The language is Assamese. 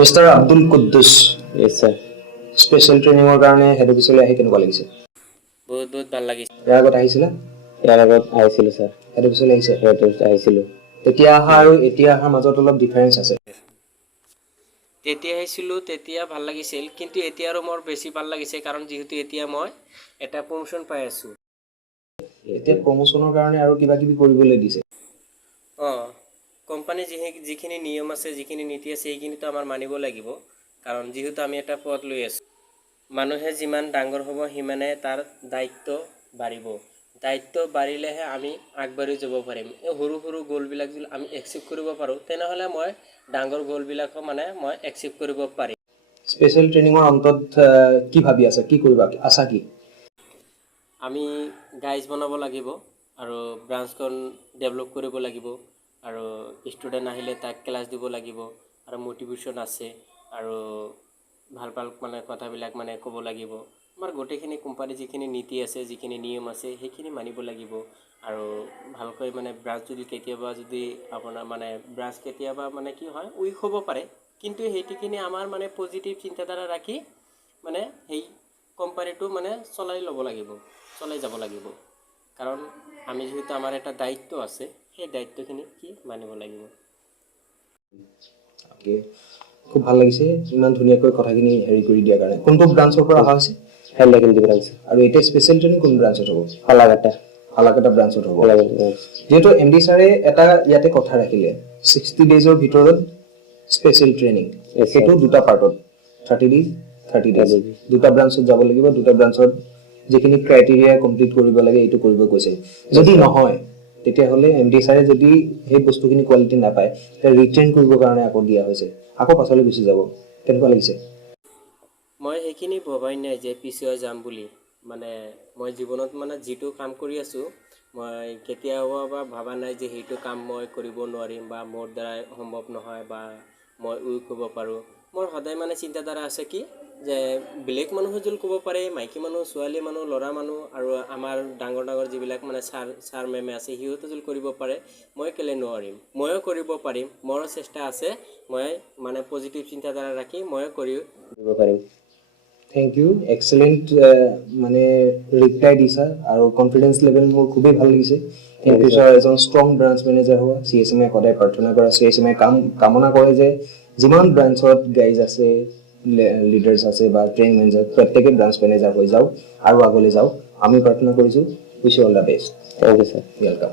Mister Abdul Quddus Yes, sir. Special ট্ৰেইনিঙৰ কাৰণে হেড অফিচলৈ আহি কেনেকুৱা লাগিছে? বহুত বহুত ভাল লাগিছে। ইয়াৰ আগত আহিছিলা? ইয়াৰ আগত আহিছিলোঁ ছাৰ। হেড অফিচলৈ আহিছে? সেইটো আহিছিলোঁ। তেতিয়া অহা আৰু এতিয়া অহাৰ মাজত অলপ ডিফাৰেঞ্চ আছে। তেতিয়া আহিছিলোঁ তেতিয়া ভাল লাগিছিল, কিন্তু এতিয়া আৰু মোৰ বেছি ভাল লাগিছে কাৰণ যিহেতু এতিয়া মই এটা প্ৰমোশ্যন পাই আছোঁ। এতিয়া প্ৰমোশ্যনৰ কাৰণে আৰু কিবা কিবি কৰিবলৈ দিছে। কোম্পানীৰ যিখিনি নিয়ম আছে, যিখিনি নীতি আছে, সেইখিনিতো আমাৰ মানিব লাগিব, কাৰণ যিহেতু আমি এটা পদ লৈ আছোঁ। মানুহে যিমান ডাঙৰ হ'ব সিমানে তাৰ দায়িত্ব বাঢ়িব। দায়িত্ব বাঢ়িলেহে আমি আগবাঢ়ি যাব পাৰিম। এই সৰু সৰু গ'লবিলাক যদি আমি এচিভ কৰিব পাৰোঁ, তেনেহ'লে মই ডাঙৰ গ'লবিলাকো মই এচিভ কৰিব পাৰিম। স্পেচিয়েল ট্ৰেইনিঙৰ অন্তত কি ভাবি আছে, কি কৰিবা, আশা কি? আমি গাইজ বনাব লাগিব আৰু ব্ৰাঞ্চখন ডেভেলপ কৰিব লাগিব আৰু ষ্টুডেণ্ট আহিলে তাক ক্লাছ দিব লাগিব আৰু মটিভেশ্যন আছে আৰু ভাল ভাল কথাবিলাক ক'ব লাগিব। আমাৰ গোটেইখিনি কোম্পানীৰ যিখিনি নীতি আছে, যিখিনি নিয়ম আছে, সেইখিনি মানিব লাগিব আৰু ভালকৈ ব্ৰাঞ্চ যদি কেতিয়াবা যদি আপোনাৰ ব্ৰাঞ্চ কেতিয়াবা কি হয় উইক হ'ব পাৰে, কিন্তু সেইটোখিনি আমাৰ পজিটিভ চিন্তাধাৰা ৰাখি সেই কোম্পানীটো চলাই ল'ব লাগিব, চলাই যাব লাগিব, কাৰণ আমি যিহেতু আমাৰ এটা দায়িত্ব আছে, সেই দায়িত্বখিনি মানিব লাগিব। খুব ভাল লাগিছে ইমান ধুনীয়াকৈ কথাখিনি হেৰি কৰি দিয়াৰ কাৰণে। কোনটো ব্ৰাঞ্চৰ পৰা অহা হৈছে? হাইলাকান্দি ব্ৰাঞ্চ। আৰু এতিয়া স্পেচিয়েল ট্ৰেইনিং কোন ব্ৰাঞ্চত হ'ব? ফালাকাটা ব্ৰাঞ্চত হ'ব। যিহেতু MD ছাৰে এটা ইয়াতে কথা ৰাখিলে 60 ডেইজৰ ভিতৰত স্পেচিয়েল ট্ৰেইনিং, সেইটো দুটা পাৰ্টত 30 ডেইজ 30 ডেইজ দুটা ব্ৰাঞ্চত যাব লাগিব, দুটা ব্ৰাঞ্চত যিখিনি ক্ৰাইটেৰিয়া কমপ্লিট কৰিব লাগে এইটো কৰিব কৈছে। যদি নহয় তেতিয়াহ'লে MD ছাৰে যদি সেই বস্তুখিনি কোৱালিটি নাপায় তেতিয়া ৰিটেইন কৰিবৰ কাৰণে আকৌ দিয়া হৈছে, আকৌ পাছলৈ গুচি যাব। কেনেকুৱা লাগিছে? মই সেইখিনি ভবাই নাই যে পিছুৱাই যাম বুলি। মই জীৱনত যিটো কাম কৰি আছোঁ, মই কেতিয়াবা ভবা নাই যে সেইটো কাম মই কৰিব নোৱাৰিম বা মোৰ দ্বাৰাই সম্ভৱ নহয় বা মই উইক হ'ব পাৰোঁ। মোৰ সদায় চিন্তাধাৰা আছে কি যে বেলেগ মানুহে যদি ক'ব পাৰে, মাইকী মানুহ, ছোৱালী মানুহ, ল'ৰা মানুহ আৰু আমাৰ ডাঙৰ ডাঙৰ যিবিলাক ছাৰ মেমে আছে, সিহঁতে যদি কৰিব পাৰে, মই কেলৈ নোৱাৰিম? ময়ো কৰিব পাৰিম, মোৰো চেষ্টা আছে, মই পজিটিভ চিন্তাধাৰা ৰাখি ময়ো কৰিব পাৰিম। থেংক ইউ, এক্সেলেণ্ট ৰিপ্লাই দিছা আৰু কনফিডেঞ্চ লেভেল মোৰ খুবেই ভাল লাগিছে। ইন ফিউচাৰ এজন ষ্ট্ৰং ব্ৰাঞ্চ মেনেজাৰ হোৱা CSMয়ে সদায় প্ৰাৰ্থনা কৰা, CSMয়ে কামনা কৰে যে যিমান ব্ৰাঞ্চত গাইজ আছে, লিডাৰ্ছ আছে বা ট্ৰেইনিং মেনেজাৰ, প্ৰত্যেকে ব্ৰাঞ্চ মেনেজাৰ হৈ যাওক আৰু আগলৈ যাওক। আমি প্ৰাৰ্থনা কৰিছোঁ। Wish you all the best. Thank you sir. Welcome.